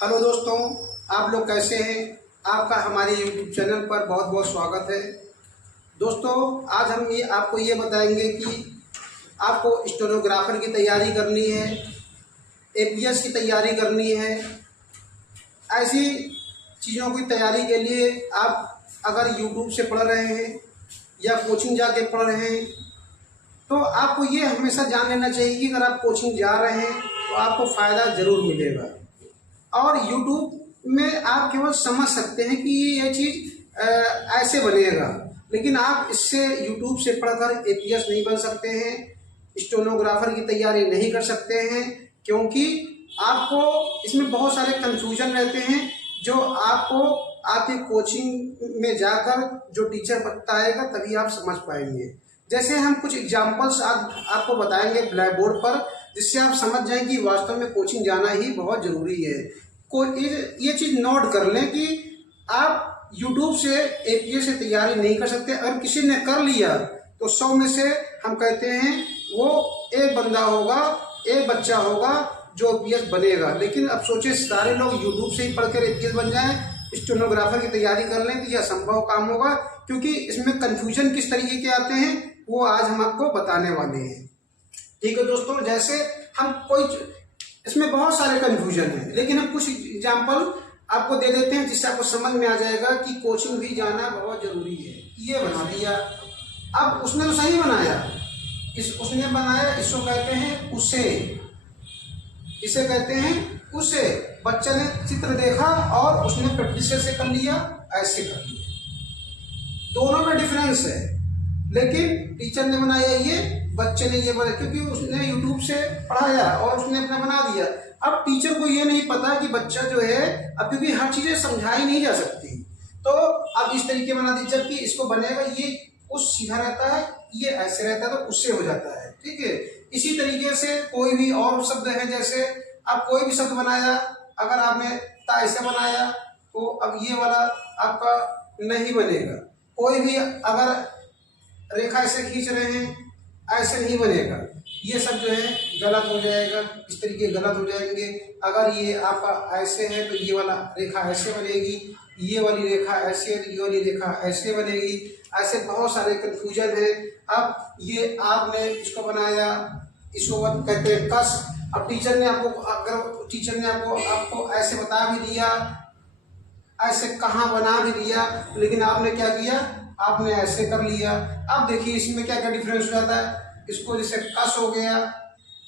Hello दोस्तों, आप लोग कैसे हैं। आपका हमारे YouTube चैनल पर बहुत बहुत स्वागत है। दोस्तों, आज हम आपको ये बताएंगे कि आपको स्टेनोग्राफर की तैयारी करनी है, APS की तैयारी करनी है। ऐसी चीज़ों की तैयारी के लिए आप अगर YouTube से पढ़ रहे हैं या कोचिंग जाके पढ़ रहे हैं तो आपको ये हमेशा जान लेना चाहिए कि अगर आप कोचिंग जा रहे हैं तो आपको फ़ायदा ज़रूर मिलेगा। और YouTube में आप केवल समझ सकते हैं कि ये चीज़ ऐसे बनेगा, लेकिन आप इससे YouTube से पढ़कर APS नहीं बन सकते हैं, स्टेनोग्राफर की तैयारी नहीं कर सकते हैं, क्योंकि आपको इसमें बहुत सारे कन्फ्यूजन रहते हैं जो आपको आपके कोचिंग में जाकर जो टीचर बताएगा तभी आप समझ पाएंगे। जैसे हम कुछ एग्जाम्पल्स आपको बताएंगे ब्लैक बोर्ड पर, जिससे आप समझ जाएं कि वास्तव में कोचिंग जाना ही बहुत ज़रूरी है। ये चीज़ नोट कर लें कि आप YouTube से APS से तैयारी नहीं कर सकते। अगर किसी ने कर लिया तो 100 में से हम कहते हैं वो एक बंदा होगा, एक बच्चा होगा जो APS बनेगा। लेकिन अब सोचे सारे लोग YouTube से ही पढ़कर APS बन जाएं, स्टेनोग्राफर की तैयारी कर लें तो यह असंभव काम होगा, क्योंकि इसमें कन्फ्यूजन किस तरीके के आते हैं वो आज हम आपको बताने वाले हैं। ठीक है दोस्तों, जैसे हम इसमें बहुत सारे कन्फ्यूजन है, लेकिन हम कुछ एग्जाम्पल आपको दे देते हैं जिससे आपको समझ में आ जाएगा कि कोचिंग भी जाना बहुत जरूरी है। ये बना दिया, अब उसने तो सही बनाया, उसने बनाया, इसको कहते हैं उसे, इसे कहते हैं उसे। बच्चे ने चित्र देखा और उसने प्रैक्टिस से कर लिया, ऐसे कर लिया। दोनों में डिफरेंस है, लेकिन टीचर ने बनाया ये, बच्चे ने ये बनाया, क्योंकि उसने YouTube से पढ़ाया और उसने अपना बना दिया। अब टीचर को ये नहीं पता कि बच्चा जो है, अब क्योंकि हर चीजें समझाई नहीं जा सकती, तो अब इस तरीके बना दी। जबकि इसको बनेगा ये उस सीधा रहता है, ये ऐसे रहता है तो उससे हो जाता है। ठीक है, इसी तरीके से कोई भी और शब्द है, जैसे आप कोई भी शब्द बनाया, अगर आपने ता ऐसे बनाया तो अब ये वाला आपका नहीं बनेगा। कोई भी अगर रेखा ऐसे खींच रहे हैं, ऐसे नहीं बनेगा, ये सब जो है गलत हो जाएगा, इस तरीके गलत हो जाएंगे। अगर ये आपका ऐसे है तो ये वाला रेखा ऐसे बनेगी, ये वाली रेखा ऐसे है तो ये वाली रेखा ऐसे बनेगी। ऐसे बहुत सारे कन्फ्यूजन है। अब ये आपने इसको बनाया, इसको कहते हैं कस। अब टीचर ने आपको ऐसे बता भी दिया, ऐसे कहाँ बना भी दिया, लेकिन आपने क्या किया, आपने ऐसे कर लिया। अब देखिए इसमें क्या क्या डिफरेंस हो जाता है। इसको जैसे कस हो गया,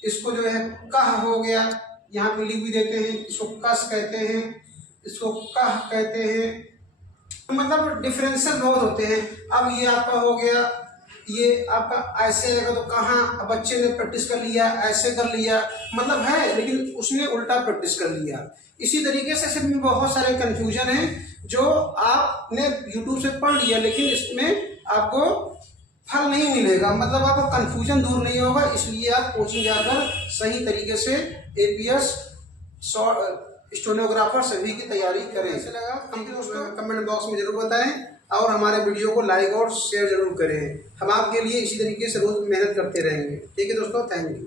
इसको जो है कह हो गया, यहाँ पे लिख भी देते हैं, इसको कस कहते हैं, इसको कह कहते हैं। मतलब डिफरेंशियल बहुत होते हैं। अब ये आपका हो गया, ये आपका ऐसे रहेगा तो कहाँ, बच्चे ने प्रैक्टिस कर लिया, ऐसे कर लिया, मतलब है, लेकिन उसने उल्टा प्रैक्टिस कर लिया। इसी तरीके से इसमें बहुत सारे कन्फ्यूजन हैं जो आपने YouTube से पढ़ लिया, लेकिन इसमें आपको फल नहीं मिलेगा, मतलब आपको कन्फ्यूजन दूर नहीं होगा। इसलिए आप कोचिंग जाकर सही तरीके से APS स्टेनोग्राफर सभी की तैयारी करें। ऐसे लगा कमेंट बॉक्स में जरूर बताएं और हमारे वीडियो को लाइक और शेयर जरूर करें। हम आपके लिए इसी तरीके से रोज मेहनत करते रहेंगे। ठीक है दोस्तों, थैंक यू।